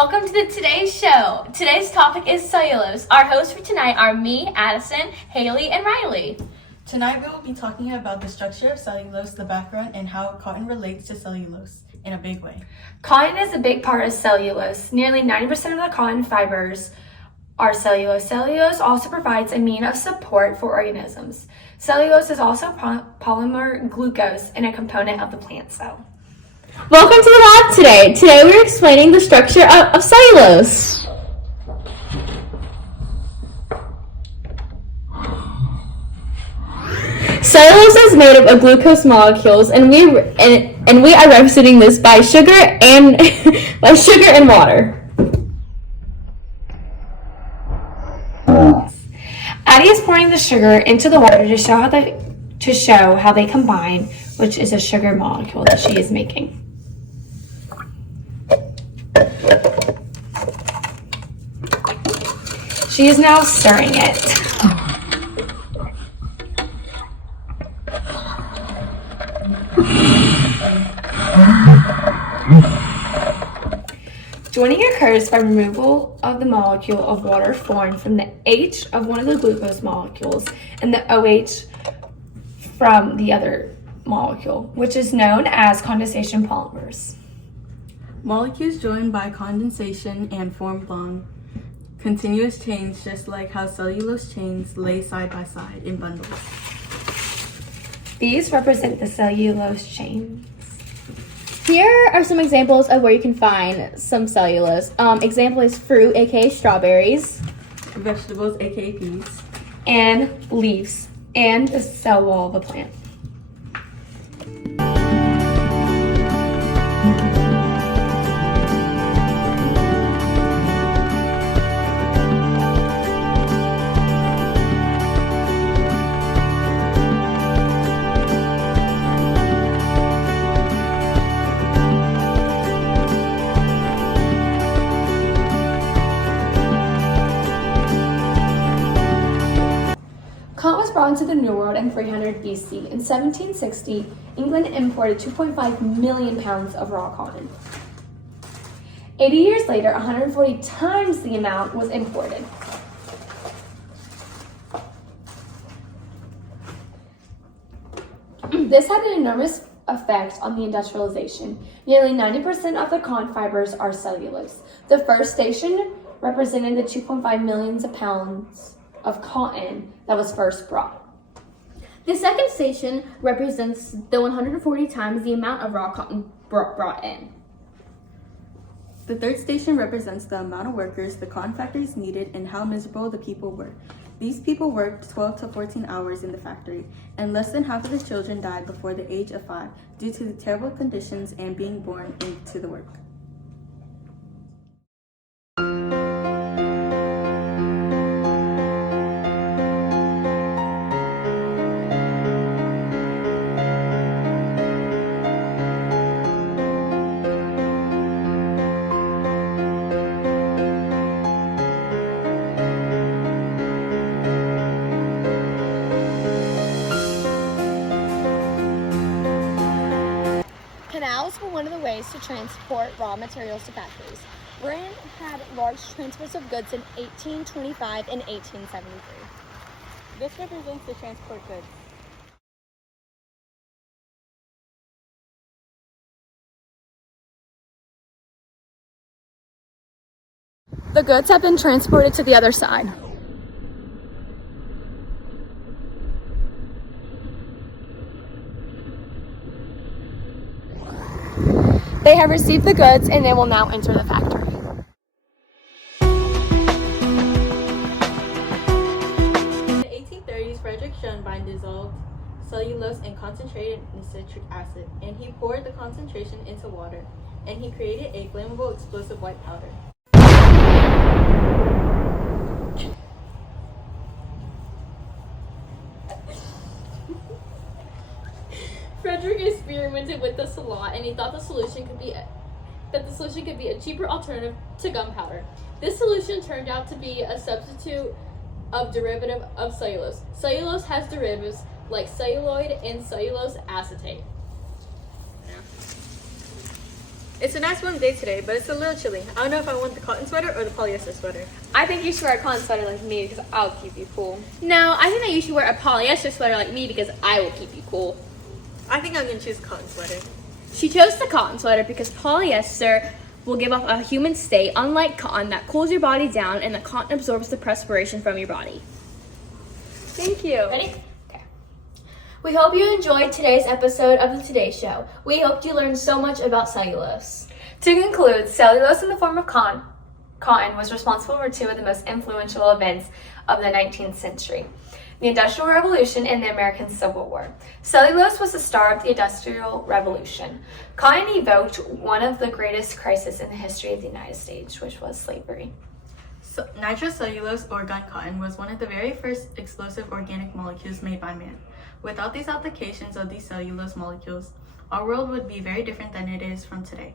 Welcome to today's show. Today's topic is cellulose. Our hosts for tonight are me, Addison, Haley, and Riley. Tonight we will be talking about the structure of cellulose, the background, and how cotton relates to cellulose in a big way. Cotton is a big part of cellulose. Nearly 90% of the cotton fibers are cellulose. Cellulose also provides a means of support for organisms. Cellulose is also polymer glucose and a component of the plant cell. Welcome to the lab today. Today we're explaining the structure of cellulose. Cellulose is made up of glucose molecules, and we are representing this by sugar and and water. Addie is pouring the sugar into the water to show how they combine, which is a sugar molecule that she is making. She is now stirring it. Joining occurs by removal of the molecule of water formed from the H of one of the glucose molecules and the OH from the other molecule, which is known as condensation polymers. Molecules join by condensation and form long, continuous chains, just like how cellulose chains lay side by side in bundles. These represent the cellulose chains. Here are some examples of where you can find some cellulose. Example is fruit, aka strawberries. Vegetables, aka peas. And leaves, and the cell wall of a plant. Cotton was brought into the New World in 300 BC. In 1760, England imported 2.5 million pounds of raw cotton. 80 years later, 140 times the amount was imported. This had an enormous effect on the industrialization. Nearly 90% of the cotton fibers are cellulose. The first station represented the 2.5 millions of pounds of cotton that was first brought. The second station represents the 140 times the amount of raw cotton brought in. The third station represents the amount of workers the cotton factories needed and how miserable the people were. These people worked 12 to 14 hours in the factory, and less than half of the children died before the age of 5 due to the terrible conditions and being born into the work. Canals were one of the ways to transport raw materials to factories. Britain had large transports of goods in 1825 and 1873. This represents the transport goods. The goods have been transported to the other side. They have received the goods and they will now enter the factory. In the 1830s, Frederick Schoenbein dissolved cellulose and concentrated in citric acid, and he poured the concentration into water, and he created a flammable explosive white powder. Frederick experimented with this a lot, and he thought the solution could be a cheaper alternative to gunpowder. This solution turned out to be a substitute of derivative of cellulose. Cellulose has derivatives like celluloid and cellulose acetate. It's a nice warm day today, but it's a little chilly. I don't know if I want the cotton sweater or the polyester sweater. I think you should wear a cotton sweater like me because I'll keep you cool. No, I think that you should wear a polyester sweater like me because I will keep you cool. I think I'm gonna choose a cotton sweater. She chose the cotton sweater because polyester will give off a humid state, unlike cotton that cools your body down, and the cotton absorbs the perspiration from your body. Thank you. Ready? Okay. We hope you enjoyed today's episode of the Today Show. We hope you learned so much about cellulose. To conclude, cellulose in the form of cotton was responsible for two of the most influential events of the 19th century: the Industrial Revolution and the American Civil War. Cellulose was the star of the Industrial Revolution. Cotton evoked one of the greatest crises in the history of the United States, which was slavery. So, nitrocellulose or gun cotton was one of the very first explosive organic molecules made by man. Without these applications of these cellulose molecules, our world would be very different than it is from today.